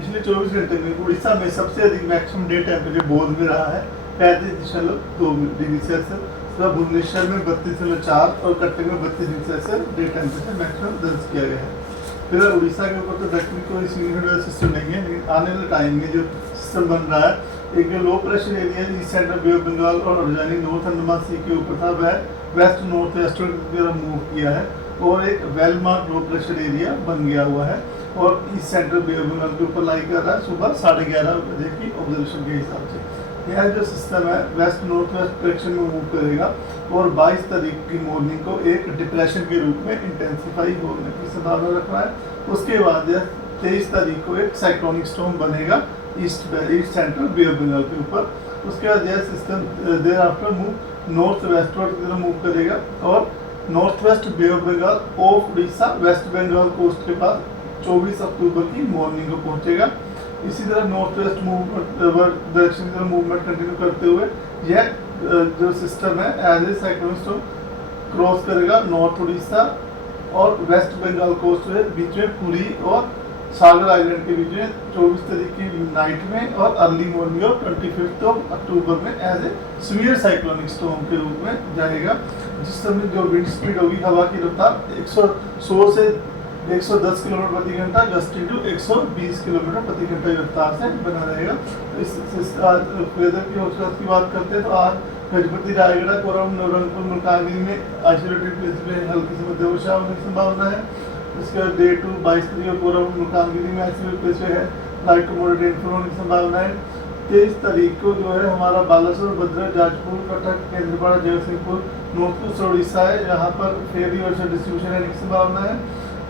पिछले 24 घंटे में उड़ीसा में सबसे अधिक मैक्सिमम डे टेम्परेचर बोध में रहा है 35.2 डिग्री सेल्सियस, भुवनेश्वर में 32.4 और कटक में 32 degree Celsius day temperature maximum दर्ज किया गया है। फिर उड़ीसा के ऊपर तो दक्षिणी कोई सिग्निफिकेंट सिस्टम नहीं है, लेकिन आने वाले टाइम में जो सिस्टम बन रहा है, एक जो low pressure area east central Bay of Bengal और अर्जानी नॉर्थ अंडमान सी के ऊपर था, वह वेस्ट नॉर्थ वेस्टर्न की तरफ मूव किया है और एक well marked low pressure area बन गया हुआ है और east central Bay of Bengal के ऊपर लाई कर रहा है सुबह 11:30 बजे की ऑब्जर्वेशन के हिसाब से। यह जो सिस्टम है वेस्ट नॉर्थ वेस्ट डायरेक्शन में मूव करेगा और 22 तारीख की मॉर्निंग को एक डिप्रेशन के रूप में इंटेंसिफाई होने की संभावना रख रहा है। उसके बाद यह 23 तारीख को एक साइक्लोनिक स्टॉर्म बनेगा east central Bay of Bengal के ऊपर। उसके बाद यह system thereafter move north westward की तरफ मूव करेगा और north west Bay of Bengal off Orissa West Bengal coast के पास 24 अक्टूबर की मॉर्निंग को पहुंचेगा। इसी तरह नॉर्थ वेस्ट मूवमेंट डायरेक्शन की तरफ मूवमेंट कंटिन्यू करते हुए यह जो सिस्टम है as a cyclonic storm cross करेगा नॉर्थ उड़ीसा और वेस्ट बंगाल कोस्ट के बीच में पुरी और सागर आइलैंड के बीच में 24 तारीख की नाइट में और अर्ली मॉर्निंग और 25 अक्टूबर में as a severe cyclonic storm के रूप में जाएगा, जिस समय जो विंड स्पीड होगी हवा की रफ्तार 100 से 110 किलोमीटर प्रति घंटा गस्टिंग टू 120 किलोमीटर प्रति घंटा की रफ्तार से बना रहेगा। तो इस वेदर की फोरकास्ट की बात करते हैं तो आज गजपति रायगढ़ कोरम नवरंगपुर मलकानगिरी में आइसोलेटेड प्लेस पे हल्की से मध्यम वर्षा होने की संभावना है। इसके बाद डे 2 22 तारीख को कोरम मलकानगिरी में आइसोलेटेड प्लेस पे है लाइट टू मॉडरेट रेनफॉल होने की संभावना है। 23 तारीख को जो है हमारा बालासोर भद्रक जाजपुर कटक केंद्रपाड़ा जगतसिंहपुर नॉर्थ ईस्ट उड़ीसा है, यहाँ पर फेरी वर्षा डिस्ट्रीब्यूशन रहने की संभावना है।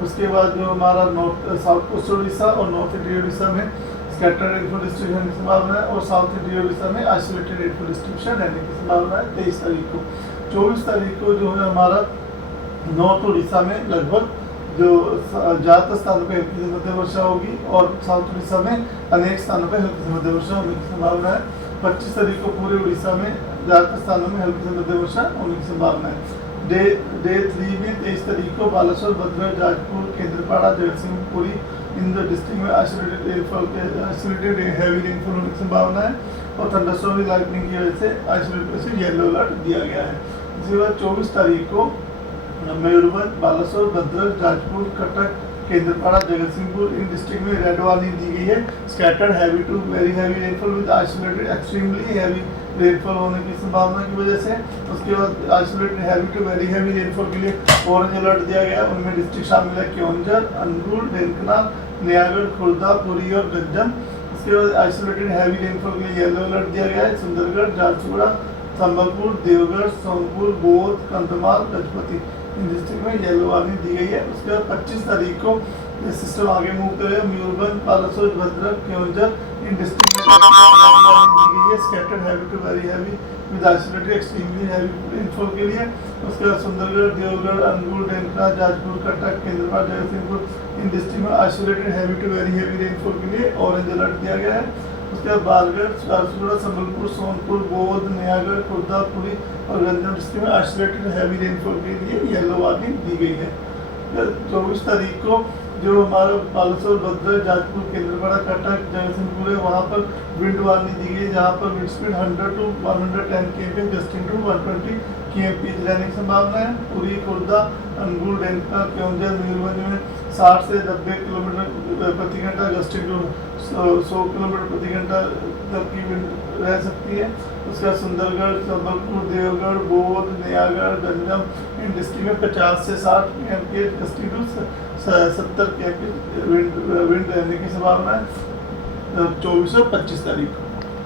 उसके बाद जो हमारा नॉर्थ साउथ कोस्ट उड़ीसा और नॉर्थ ईस्ट उड़ीसा में स्कैटर्ड रेनफॉल डिस्ट्रीब्यूशन की संभावना है और साउथ ईस्ट उड़ीसा में आइसोलेटेड रेनफॉल डिस्ट्रीब्यूशन रहने की संभावना है 23 तारीख को। 24 तारीख को जो है हमारा नॉर्थ उड़ीसा में लगभग जो ज़्यादातर स्थानों पर हल्की से मध्यम वर्षा होगी और साउथ उड़ीसा में अनेक स्थानों पर हल्की से मध्यम वर्षा होने की संभावना है। 25 तारीख को पूरे उड़ीसा में ज़्यादातर स्थानों में हल्की से मध्यम वर्षा होने की संभावना है। डे 3 में 23 तारीख को Balasore Bhadrak Jajpur Kendrapara Jagatsinghpur in the district में आइसोलेटेड हैवी रेनफॉल होने की संभावना है और थंडरस्टॉर्म लाइटनिंग की वजह से आइसोलेटेड से येलो अलर्ट दिया गया है। इसके बाद 24 तारीख को मयूरभंज बालासोर भद्रक जाजपुर कटक केंद्रपाड़ा जगतसिंहपुर इन डिस्ट्रिक्ट में रेड वार्निंग दी गई है scattered heavy to very heavy rainfall with isolated extremely heavy rainfall होने की संभावना की वजह से। उसके बाद isolated heavy to very heavy rainfall के लिए ऑरेंज अलर्ट दिया गया। उनमें डिस्ट्रिक्ट शामिल है क्योंझर अनुगुल ढेंकनाल नयागढ़ खुर्दा पुरी और गंजम। उसके बाद आइसोलेटेड हैवी रेनफॉल के लिए येलो अलर्ट दिया गया है सुंदरगढ़ झारसुगुड़ा संबलपुर देवगढ़ सोनपुर बौद्ध कंधमाल गजपति इन डिस्ट्रिक्ट में येलो वार्निंग दी गई है। उसके बाद 25 तारीख को ये सिस्टम आगे मूव करेगा मयूरभंज बालासोर भद्रक क्योंझर इन डिस्ट्रिक्ट में वार्निंग दी गई है scattered heavy to very heavy with isolated extremely heavy rainfall के लिए। उसके बाद सुंदरगढ़ देवगढ़ अनुगुल ढेंकनाल जाजपुर कटक केंद्रपाड़ा जगतसिंहपुर इन डिस्ट्रिक्ट में isolated heavy to very heavy rainfall के लिए ऑरेंज अलर्ट दिया गया है। उसके बाद बारगढ़ झारसुगुड़ा संबलपुर सोनपुर बौद्ध नयागढ़ खुर्दा पुरी और गंजम डिस्ट्रिक्ट में आइसोलेटेड हैवी रेनफॉल के लिए येलो वार्निंग दी गई है। 24 तारीख को जो हमारा बालासोर भद्रक जाजपुर केंद्रपाड़ा कटक जगतसिंहपुर है वहाँ पर विंड वार्निंग दी गई है, जहाँ पर wind speed 100 to 110 km gusting to 120 kmph रहने की संभावना है। पुरी खुर्दा अनुगुल ढेंकनाल क्योंझर मयूरभंज में 60 से 90 किलोमीटर प्रति घंटा गस्टिंग टू 100 किलोमीटर प्रति घंटा तक की विंड रह सकती है। उसके बाद सुंदरगढ़ संबलपुर देवगढ़ बौद्ध नयागढ़ गंजम इन डिस्ट्रिक्ट में 50 से 60 kmph gusting to 70 kmph wind रहने की संभावना है 24 और 25 तारीख को।